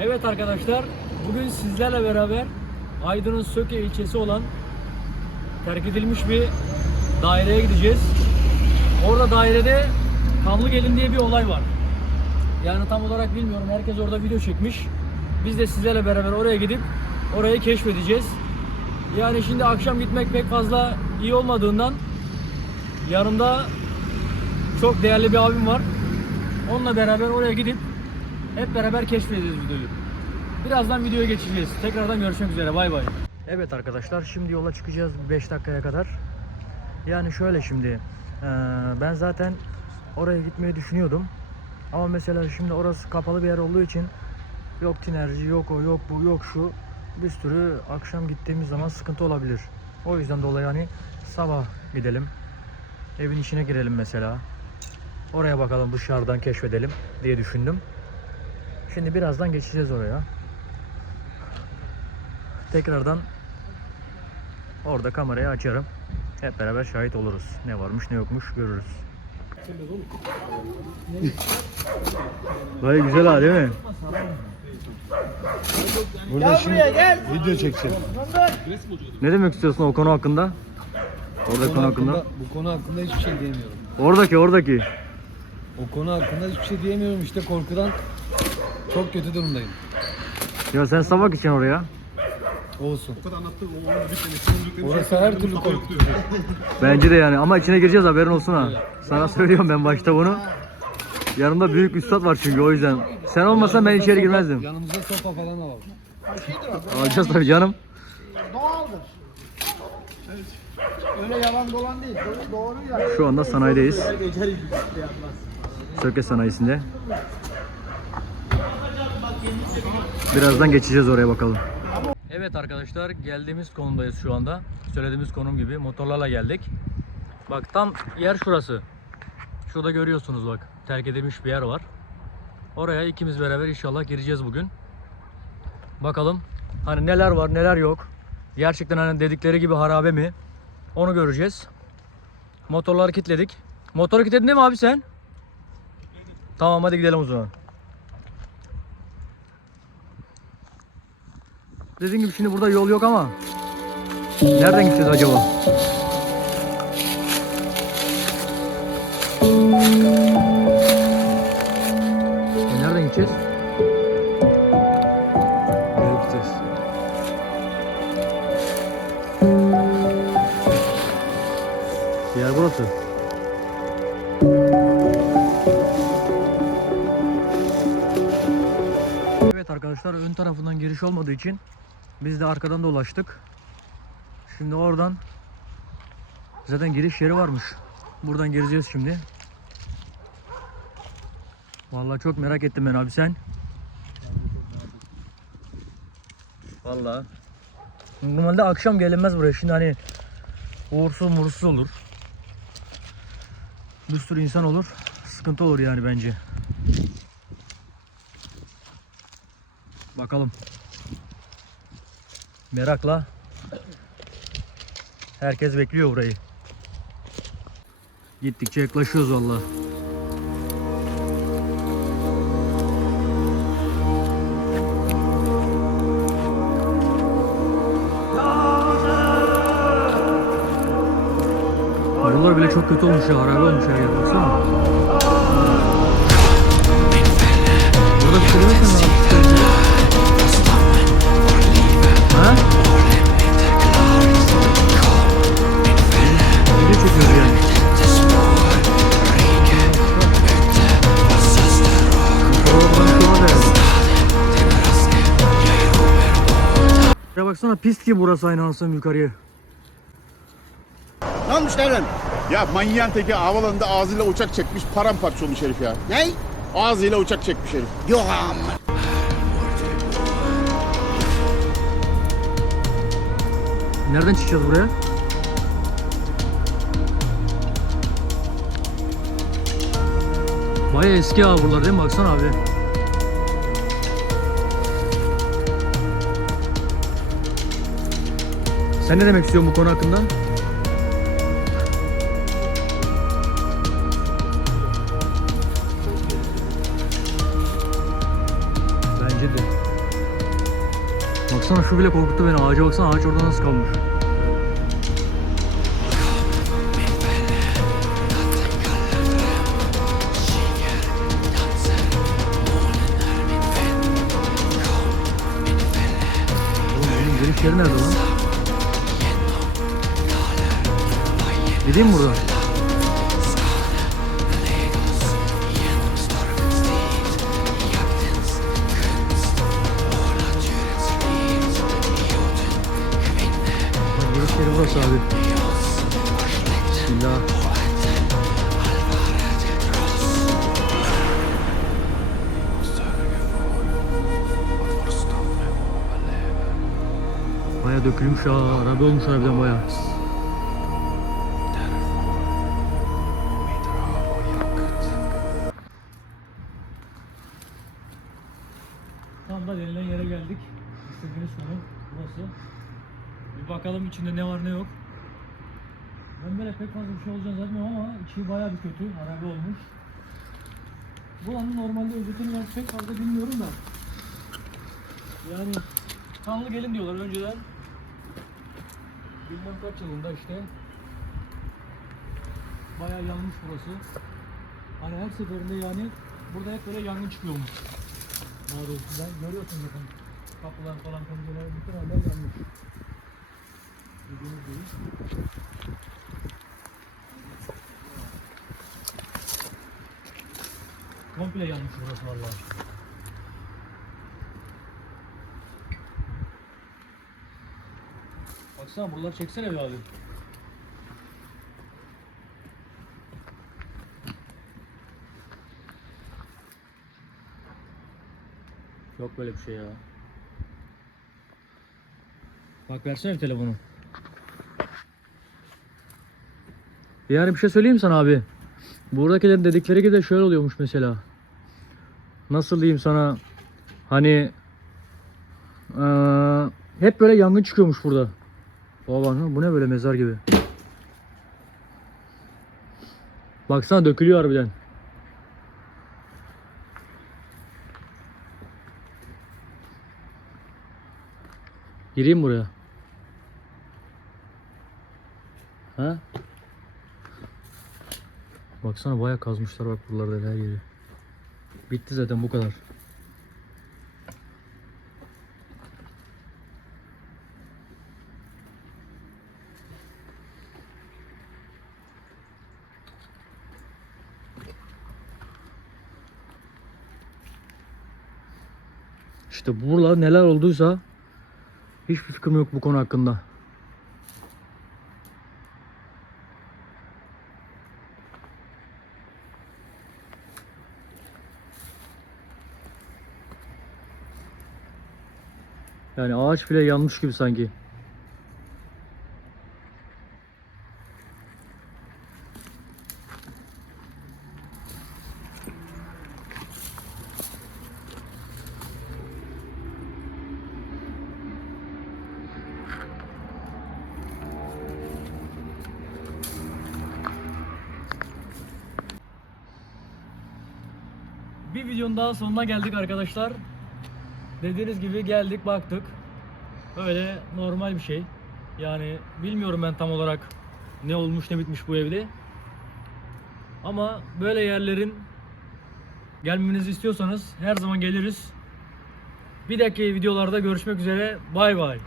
Evet arkadaşlar, bugün sizlerle beraber Aydın'ın Söke ilçesi olan terk edilmiş bir daireye gideceğiz. Orada dairede kanlı gelin diye bir olay var. Yani tam olarak bilmiyorum. Herkes orada video çekmiş. Biz de sizlerle beraber oraya gidip orayı keşfedeceğiz. Yani şimdi akşam gitmek pek fazla iyi olmadığından yanımda çok değerli bir abim var. Onunla beraber oraya gidip hep beraber keşfedeceğiz videoyu. Birazdan videoya geçeceğiz. Tekrardan görüşmek üzere. Bay bay. Evet arkadaşlar şimdi yola çıkacağız 5 dakikaya kadar. Yani şöyle şimdi eee, ben zaten oraya gitmeyi düşünüyordum. Ama mesela şimdi orası kapalı bir yer olduğu için yok tinerci, yok o, yok bu, yok şu. Bir sürü akşam gittiğimiz zaman sıkıntı olabilir. O yüzden dolayı hani sabah gidelim. Evin içine girelim mesela. Oraya bakalım dışarıdan keşfedelim diye düşündüm. Şimdi birazdan geçeceğiz oraya. Tekrardan orada kamerayı açarım. Hep beraber şahit oluruz. Ne varmış ne yokmuş görürüz. Baya güzel ha değil mi? Burada şimdi video çekeceğim. Ne demek istiyorsun o konu hakkında? Orada konu hakkında. Bu konu hakkında hiçbir şey diyemiyorum. Oradaki oradaki. O konu hakkında hiçbir şey diyemiyorum işte korkudan çok kötü durumdayım. Ya sen sabah için oraya. Olsun. Orası her türlü korkutucu. Bence de yani ama içine gireceğiz haberin olsun ha. Sana söylüyorum ben başta bunu. Yanımda büyük üstad var çünkü o yüzden. Sen olmasan ben içeri girmezdim. Yanımıza sopa falan alalım. Alacağız tabii canım. Doğaldır. Öyle yalan dolan değil. Doğru, doğru ya. Şu anda sanayideyiz. Söke sanayisinde. Birazdan geçeceğiz oraya bakalım. Evet arkadaşlar geldiğimiz konumdayız şu anda. Söylediğimiz konum gibi motorlarla geldik. Bak tam yer şurası. Şurada görüyorsunuz bak terk edilmiş bir yer var. Oraya ikimiz beraber inşallah gireceğiz bugün. Bakalım hani neler var neler yok. Gerçekten hani dedikleri gibi harabe mi? Onu göreceğiz. Motorları kilitledik. Motoru kilitledin değil mi abi sen? Tamam hadi gidelim o zaman. Dediğim gibi şimdi burada yol yok ama nereden gideceğiz acaba? E, nereden gideceğiz? Nereye gideceğiz? Yer burası. Evet arkadaşlar ön tarafından giriş olmadığı için biz de arkadan dolaştık. Şimdi oradan zaten giriş yeri varmış. Buradan gireceğiz şimdi. Vallahi çok merak ettim ben abi sen. Vallahi. Normalde akşam gelinmez buraya. Şimdi hani uğursuz mursuz olur. Bir sürü insan olur. Sıkıntı olur yani bence. Bakalım. Merakla. Herkes bekliyor burayı. Gittikçe yaklaşıyoruz valla. Buralar bile çok kötü olmuş ya, harabe olmuş her yer baksana. Baksana pist gibi burası aynı anasını yukarıya. Ne olmuş Devran? Ya manyağın teki havalarında ağzıyla uçak çekmiş paramparça olmuş herif ya. Ne? Ağzıyla uçak çekmiş herif. Yok amma. Nereden çıkacağız buraya? Baya eski abi buralar değil mi? Baksana abi. Sen ne demek istiyorsun bu konu hakkında? Bence de. Baksana şu bile korkuttu beni. Ağaca baksana ağaç orada nasıl kalmış. Giriş yeri burası abi. Bismillah. Baya dökülmüş ha. Arabe olmuş harbiden baya. Tam da denilen yere geldik. İstediğiniz konu burası. Bir bakalım içinde ne var ne yok. Ben böyle pek fazla bir şey olacağını zannetmiyorum ama içi bayağı bir kötü. Harabe olmuş. Bu anın normalde özetini ben pek fazla bilmiyorum da. Yani kanlı gelin diyorlar önceden. Bilmem kaç yılında işte. Bayağı yanmış burası. Hani her seferinde yani burada hep böyle yangın çıkıyormuş. Ben görüyorsun zaten. Kapılar falan pencereler bütün haller yanmış. Dediğiniz gibi. Komple yanmış burası vallahi. Baksana buraları çeksene bir abi. Yok böyle bir şey ya. Bak versene telefonu. Yani bir şey söyleyeyim sana abi. Buradakilerin dedikleri gibi de şöyle oluyormuş mesela. Nasıl diyeyim sana? Hani eee, hep böyle yangın çıkıyormuş burada. Baba bu ne böyle mezar gibi. Baksana dökülüyor harbiden. Gireyim buraya. Ha? Baksana bayağı kazmışlar bak buralarda her yeri. Bitti zaten bu kadar. İşte burada neler olduysa hiçbir fikrim yok bu konu hakkında. Yani ağaç bile yanmış gibi sanki. Bir videonun daha sonuna geldik arkadaşlar. Dediğiniz gibi geldik baktık. Böyle normal bir şey. Yani bilmiyorum ben tam olarak ne olmuş ne bitmiş bu evde. Ama böyle yerlerin gelmenizi istiyorsanız her zaman geliriz. Bir dahaki videolarda görüşmek üzere. Bay bay.